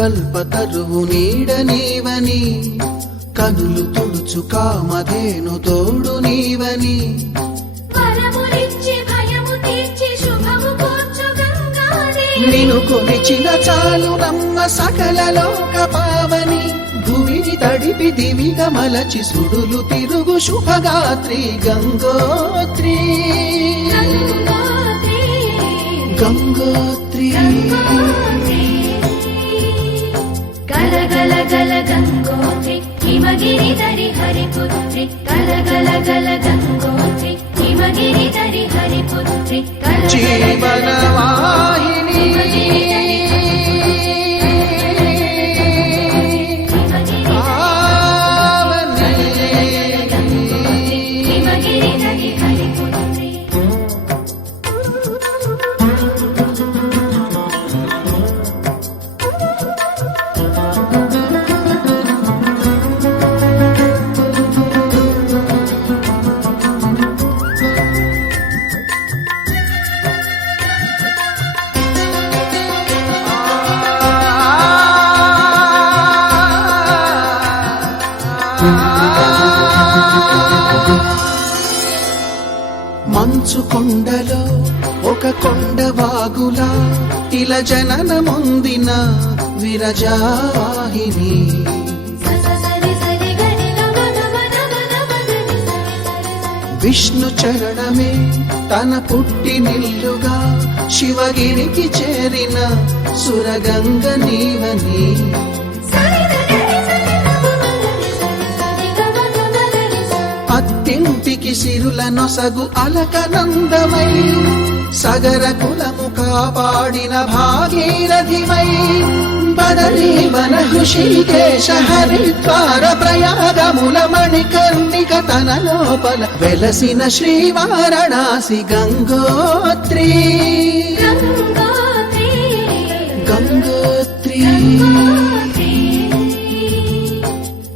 కల్పతరువు నీడ నీవని కనులు తుడుచు కామధేను తోడు నీవని నిను కొలిచిన చాలు నమ్మ సకల లోక పావని భూమిని తడిపి దివిగా మలచి సుడులు తిరుగు శుభగాత్రి గంగోత్రి గంగోత్రి గల గల గల గంగోత్రి హిమగిరి దరి హరిపుత్రి గల గల గల గంగోత్రి హిమగిరి దరి హరిపుత్రి జీవనవాహిని హిమగిరి దరి హరిపుత్రి మంచు కొండలో ఒక కొండ వాగులా ఇలా జననమొందిన విరజావాహిని విష్ణు చరణమే తన పుట్టినిల్లుగా శివగిరికి చేరిన సురగంగ నీవని అత్తింటికి సిరుల నొసగు అలకనందమై సగర కులము కాపాడిన భాగీరథిమై బదరీ వన హృషికేశ హరిద్వార ప్రయాగముల మణికర్ణిక తన లోపల వెలసిన శ్రీవారణాసి గంగోత్రి గంగోత్రి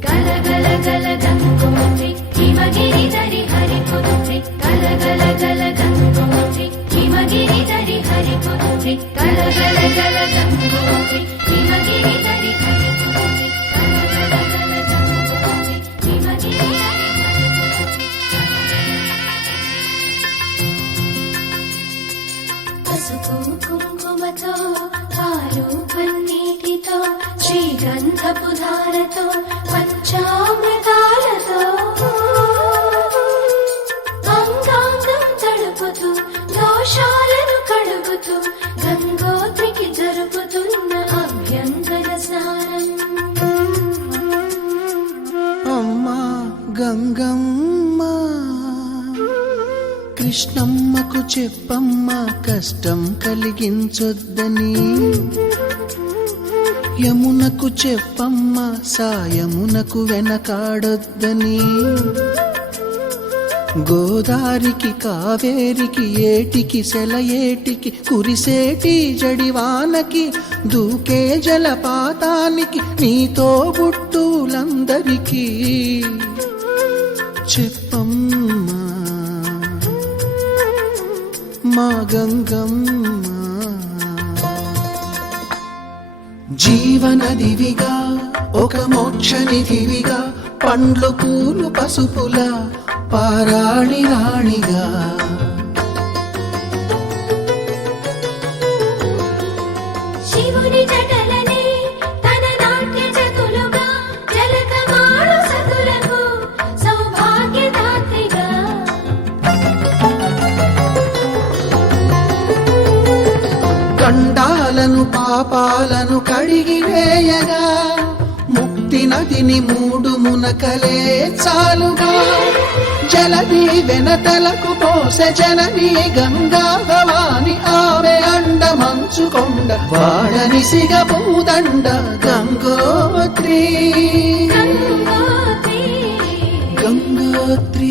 గల గల గల గంగోత్రి హిమగిరి దరి హరిపుత్రి గల గల గల గంగోత్రి హిమగిరి దరి హరిపుత్రి గల గల గల గంగోత్రి హిమగిరి దరి హరిపుత్రి గల గల గల గంగోత్రి హిమగిరి దరి పసుపు కుంకుమతో పాలు పన్నీటితో శ్రీగంధపు ధారతో పంచామృతాలతో అంగాంగం తడుపుతూ దోషాలను కడుగుతూ గంగోత్రికి జరుపుతున్న అభ్యంగన స్నానం అమ్మా గంగమ్మ కృష్ణమ్మకు చెప్పమ్మా కష్టం కలిగించొద్దని యమునకు చెప్పమ్మా సాయమునకు వెనకాడొద్దని గోదారికి కావేరికి ఏటికి సెలయేటికి కురిసేటి జడివానకి దూకే జలపాతానికి నీతో బుట్టులందరికీ చెప్పమ్మా మా గంగమ్మ జీవనదివిగా ఒక మోక్షనిధివిగా పండ్లు పూలు పసుపుల పారాణి రాణిగా శివుని జటలనే తన నాట్య చతులుగా జలకమాడు సతులకు సౌభాగ్యదాత్రిగా గండాలను పాపాలను కడిగివేయగా ముక్తి నదిని మూడు మునకలే చాలుగా జలది వెనతలకు పోసె జనని గంగా భవాని ఆమె అండ మంచుకొండ వాడని సిగ పూదండ గంగోత్రి గంగోత్రి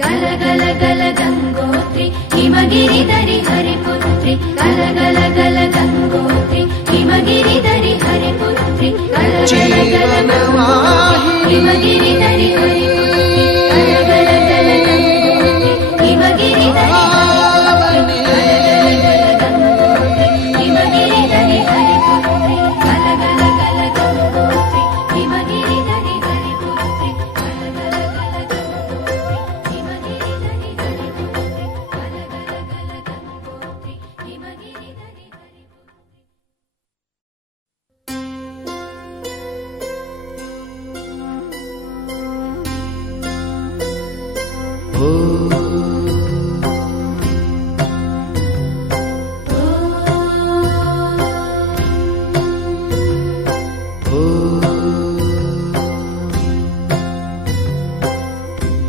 గల గల గల గంగోత్రి హిమగిరి దరి హరిపుత్రి గల గల గల గంగోత్రి హిమగిరి దరి హరిపుత్రి గల గల గల గంగోత్రి హిమగిరి దరి హరిపుత్రి గల గల గల గంగోత్రి హిమగిరి దరి హరిపుత్రి గల గల గల గంగోత్రి హిమగిరి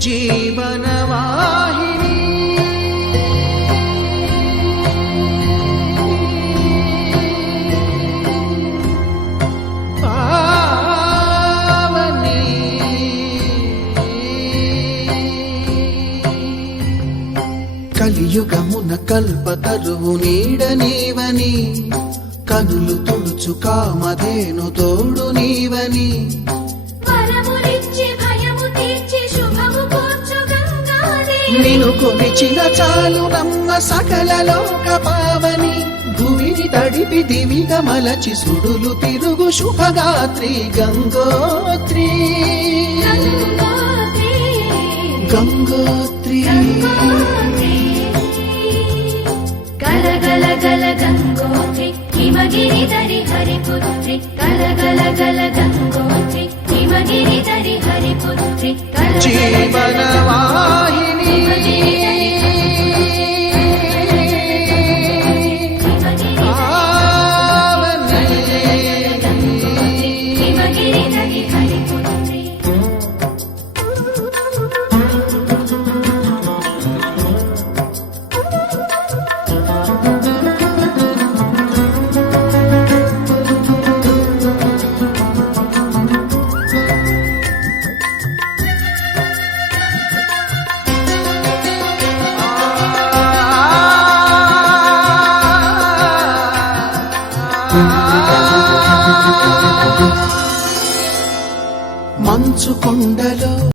జీవనవాహిని పావని కలియుగమున కల్పతరువు నీడ నీవని కనులు తుడుచు కామధేను తోడు నీవని వరములిచ్చి భయము తీర్చి శుభము కూర్చు గంగాదేవి నిను కొలిచిన చాలు నమ్మ సకల లోక పావని భూమిని తడిపి దివిగా మలచి సుడులు తిరుగు శుభగాత్రి గంగోత్రి గంగోత్రి గంగోత్రి గల గల గల గంగోత్రి హిమగిరిధరి హరిపుత్రి గల గల గల గంగోత్రి హిమగిరిధరి హరిపుత్రి గల గల గల జీవనవాహిని హిమగిరిధరి హరిపుత్రి మంచు కొండలో